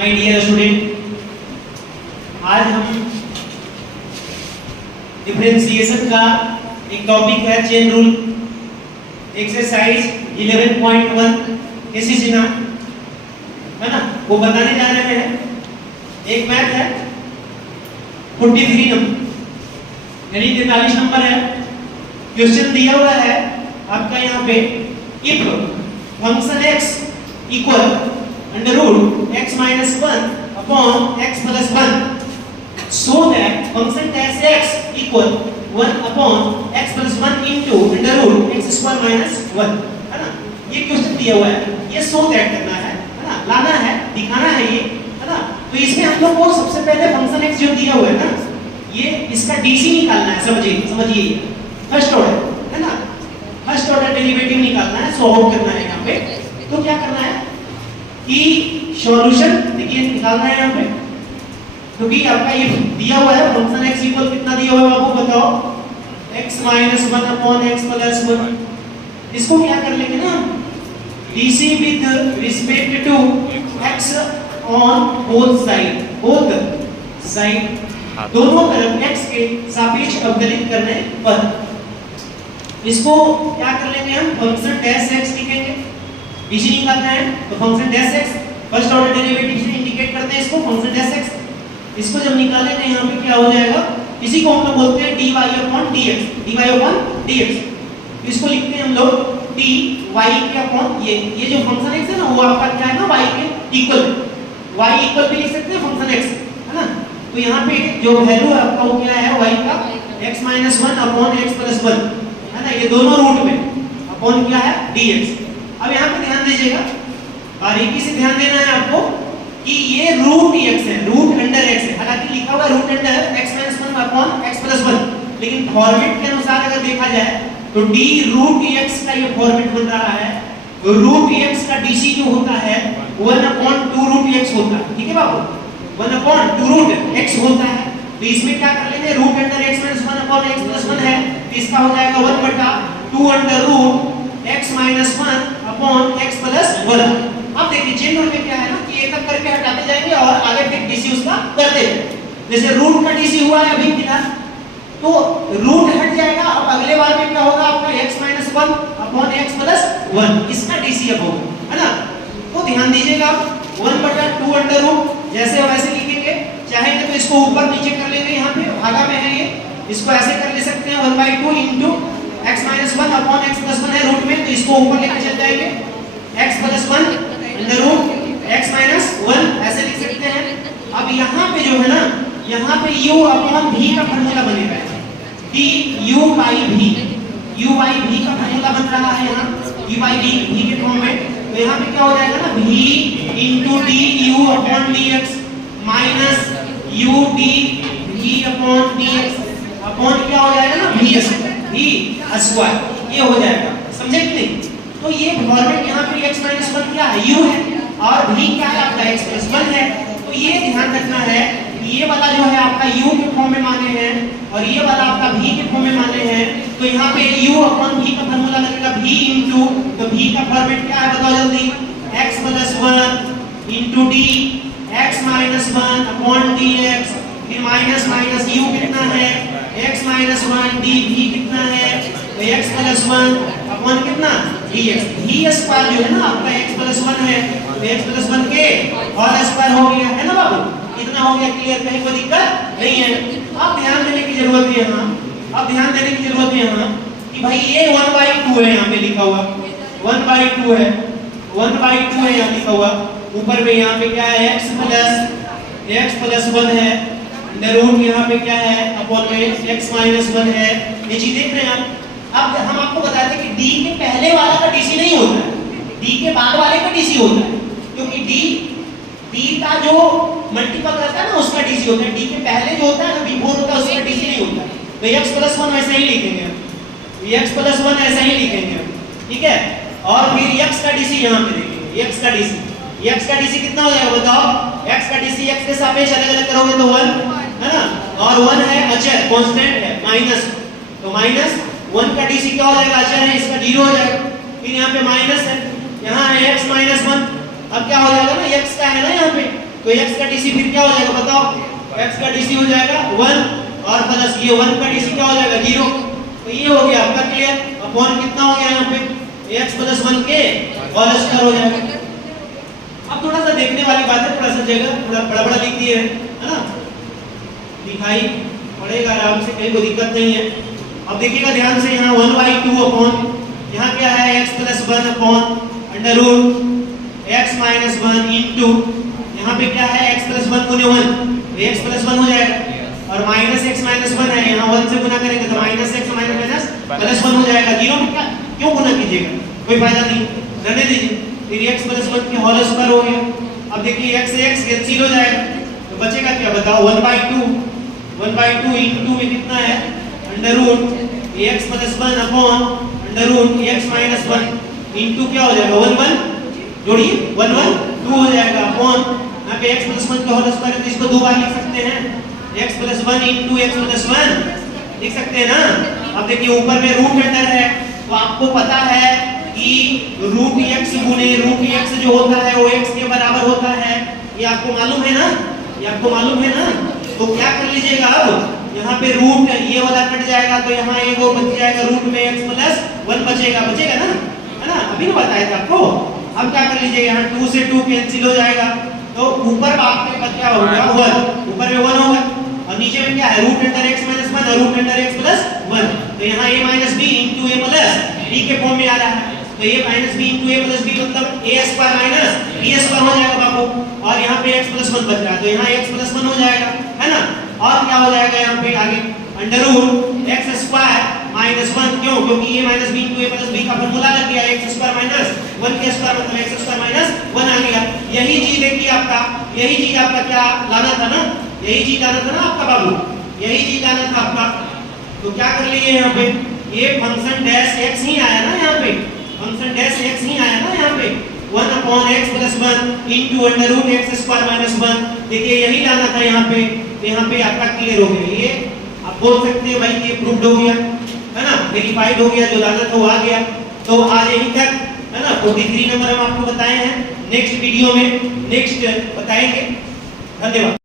My dear student, आज हम differentiation का एक टॉपिक है चेन रूल एक्सरसाइज 11.1 कैसी सीना है ना, वो बताने जा रहे हैं। एक मैथ है 43 नंबर यानी 43 नंबर है। क्वेश्चन दिया हुआ है आपका यहाँ पे, if function x equal under root x minus 1 upon x plus 1 so that function dash x equal 1 upon x plus 1 into under root x square minus 1 है ना। ये क्वेश्चन दिया हुआ है, ये सो दैट करना है ना, लाना है, दिखाना है ये है ना। तो इसमें हम लोग को सबसे पहले फंक्शन x जो दिया हुआ है ना, ये इसका डीसी निकालना है। समझिए फर्स्ट ऑर्डर है ना, फर्स्ट ऑर्डर डेरिवेटिव निकालना है, सॉल्व आउट करना है यहाँ पे। तो क्या करना है कि सॉल्यूशन देखिए निकालना है यहाँ पे, क्योंकि आपका ये दिया हुआ है फंक्शन x इक्वल कितना दिया हुआ है आपको बताओ, x minus 1 upon x plus 1। इसको क्या कर लेंगे ना, DC with respect to x on both side दोनों तरफ x के सापेक्ष अवकलित करने पर इसको क्या कर लेंगे हम, फंक्शन डैश x लिखेंगे। डीसी निकालना है तो function dash x first order derivative से इंडिकेट करते हैं इसको, फंक्शन डैश x। इसको जब निकालेंगे यहाँ पे क्या हो जाएगा, इसी को हम लोग बोलते हैं dy अपॉन dx। इसको लिखते हैं हम लोग dy के अपॉन ये जो फंक्शन x है ना, वो आपका क्या है ना y के इक्वल, y इक्वल भी लिख सकते हैं फंक्शन x है ना। तो यहाँ पे जो वैल्यू है आपका वो क्या है, y का x minus 1 upon x plus 1 है ना, ये दोनों रूट में अपॉन क्या है dx। अब यहाँ पे ध्यान दीजिएगा, बारीकी से ध्यान देना है आपको कि ये रूट x है, रूट अंडर x है। हालांकि लिखा हुआ root under x minus 1 upon x plus 1, लेकिन फॉर्मेट के अनुसार अगर देखा जाए तो d रूट x का ये फॉर्मेट बन रहा है। रूट x का dc जो होता है 1 अपॉन 2 रूट x होता है, ठीक है बाबू, 1 अपॉन 2 रूट x होता है। तो इसमें क्या कर लेंगे, root under x minus 1 upon x plus 1 है, तो इसका हो जाएगा 1 बटा 2 under root x minus 1 upon x plus 1। अब देखिए चेन रूल में क्या है ना कि एक एक करके हटाते जाएंगे और आगे फिर डीसी उसका करते हैं। जैसे रूट का डीसी हुआ है अभी फिलहाल, तो रूट हट जाएगा। अब अगले बार में क्या होगा आपका x minus 1 upon x plus 1, इसका डीसी अब होगा है ना। तो ध्यान दीजिएगा 1 बटा 2 अंडर रूट जैसे वैसे लिखेंगे, चाहेंगे तो इसको ऊपर नीचे कर लेंगे, यहाँ पे भागा में है ये, इसको ऐसे कर ले सकते हैं 1/2 into x minus 1 upon x plus 1 है रूट में, तो इसको ऊपर लेकर चल जाएंगे x plus 1 under root x minus 1 ऐसे लिख सकते हैं। अब यहाँ पे जो है ना, यहाँ पे u अपॉन v का फार्मूला बनेगा, d u by v का फार्मूला बन रहा है यहाँ u by v के फॉर्म में। तो यहाँ पे क्या हो जाएगा ना, v into d u upon dx minus u d v upon dx upon क्या हो जाएगा ना v स्क्वायर, ये हो जाएगा। समझे कि नहीं? तो ये फॉर्मेट यहाँ पे x माइनस 1 क्या है, u है, और v क्या है आपका x प्लस 1 है। तो ये ध्यान रखना है, ये वाला जो है आपका u के फॉर्म में माने हैं और ये वाला आपका v के फॉर्म में माने हैं। तो यहाँ पे u अपॉन v का फार्मूला लगेगा v इनटू, तो v का फॉर्मेट क्या है बताओ जल्दी, x plus 1 into d x minus 1 upon dx, फिर माइनस माइनस u कितना है x माइनस 1 dv कितना है, तो x प्लस 1 अपॉन कितना dx, v स्क्वायर जो है ना आपका x प्लस 1 है, तो x प्लस 1 के और स्क्वायर हो गया है ना बाबू, इतना हो गया क्लियर, कहीं कोई दिक्कत नहीं है। अब ध्यान देने की जरूरत है यहाँ, अब ध्यान देने की जरूरत है यहाँ कि भाई ये 1/2 है, यहाँ पे लिखा हुआ 1/2 है, 1/2 है यहाँ लिखा हुआ, ऊपर में यहाँ पे क्या है x प्लस 1 है, अंडर रूट यहाँ पे क्या है अपॉन में x माइनस 1 है। ये चीज देख रहे हैं आप। अब हम आपको बताते हैं कि d के पहले वाला का डीसी नहीं होता है, d के बाद वाले का डीसी होता है, क्योंकि d का जो मल्टीपल रहता है ना उसका डीसी होता है, d के पहले जो होता है ना बिफोर होता है उसका डीसी नहीं होता है। तो x प्लस 1 ऐसा ही लिखेंगे, x प्लस 1 ऐसा ही लिखेंगे, ठीक है। और फिर x का डीसी यहाँ पे देखेंगे, x का डीसी कितना हो जाएगा बताओ, x का डीसी x के सापेक्ष अलग अलग करोगे तो 1 है ना, और 1 है अचर कांस्टेंट है माइनस, तो माइनस 1 का डीसी क्या हो जाएगा, अचर है, इसका 0 हो जाएगा। फिर यहाँ पे माइनस है, यहाँ है x माइनस 1, अब क्या हो जाएगा ना x का है ना यहाँ पे तो x का dc फिर क्या हो जाएगा बताओ? x का dc हो जाएगा 1 और प्लस ये 1 का dc क्या हो जाएगा 0। तो ये हो गया आपका क्लियर। अपॉन कितना हो गया यहाँ पे x प्लस 1 के होल स्क्वायर हो जाएगा। अब थोड़ा सा देखने वाली बात है, थोड़ा सा जगह थोड़ा बड़ा बड़ा लिख दिए है ना, दिखाई पड़ेगा आराम से, कहीं कोई दिक्कत नहीं है। अब देखिएगा ध्यान से, यहाँ 1/2 अपॉन यहाँ क्या है x plus 1 upon under root x minus 1 into यहाँ पे क्या है x प्लस 1 गुने 1 तो x प्लस 1 हो जाएगा और माइनस x माइनस 1 है, यहाँ 1 से गुना करेंगे तो माइनस x माइनस प्लस 1 हो जाएगा। 0 में क्या क्यों गुना कीजिएगा, कोई फायदा नहीं, रहने दीजिए। फिर x प्लस 1 के होल स्क्वायर हो गया। अब देखिए x से x कैंसिल हो जाएगा तो बचेगा क्या बताओ 1/2 इंटू में कितना है under root x plus 1 upon under root x minus 1 into क्या हो जाएगा 1 जोड़िए 1 2 हो जाएगा अपॉन यहाँ पे x प्लस 1 का होल स्क्वायर है तो इसको दो बार लिख सकते हैं, x plus 1 into x plus 1 लिख सकते हैं ना। अब देखिए ऊपर में रूट अंडर है तो आपको पता है कि रूट x गुने रूट x जो होता है वो x के बराबर होता है, ये आपको मालूम है ना, ये आपको मालूम है ना। तो क्या कर लीजिएगा अब यहाँ पे रूट ये वाला कट जाएगा तो यहाँ एक वो बच जाएगा रूट में x प्लस 1 बचेगा ना, है ना, अभी ना बताया था आपको। अब क्या कर लीजिएगा यहाँ 2 से 2 कैंसिल हो जाएगा तो ऊपर आपके पास क्या होगा 1, ऊपर में 1 होगा और नीचे में क्या है रूट अंडर x माइनस 1 और रूट अंडर x प्लस 1 तो यहाँ a minus b into a plus b के फॉर्म में आ रहा है तो a minus b into a plus b मतलब a square minus b square हो जाएगा बाबू और यहाँ पे x प्लस 1 बच रहा है तो यहाँ x प्लस 1 हो जाएगा, है ना। और क्या हो जाएगा यहाँ पे आगे under root x square minus 1 क्यों, क्योंकि a minus b into a plus b का फॉर्मूला लग गया x स्क्वायर माइनस 1 के स्क्वायर मतलब x स्क्वायर माइनस 1 आ गया। यही चीज देखिए आपका, यही चीज आपका क्या लाना था ना, यही चीज लाना था ना आपका बाबू, यही चीज लाना था आपका। तो क्या कर लिए यहाँ पे ये फंक्शन डैश x ही आया ना, यहाँ पे फंक्शन डैश x ही आया ना यहाँ पे 1 upon x plus 1 into under root x square minus 1। देखिए यही लाना था यहाँ पे, तो यहाँ पे आपका क्लियर हो गया। ये आप बोल सकते हैं भाई ये प्रूव्ड हो गया, है ना, वेरीफाइड हो गया, जो लाना था वो आ गया। तो आज यहीं तक, है ना, 43 नंबर हम आपको बताए हैं। नेक्स्ट वीडियो में नेक्स्ट बताएंगे। धन्यवाद।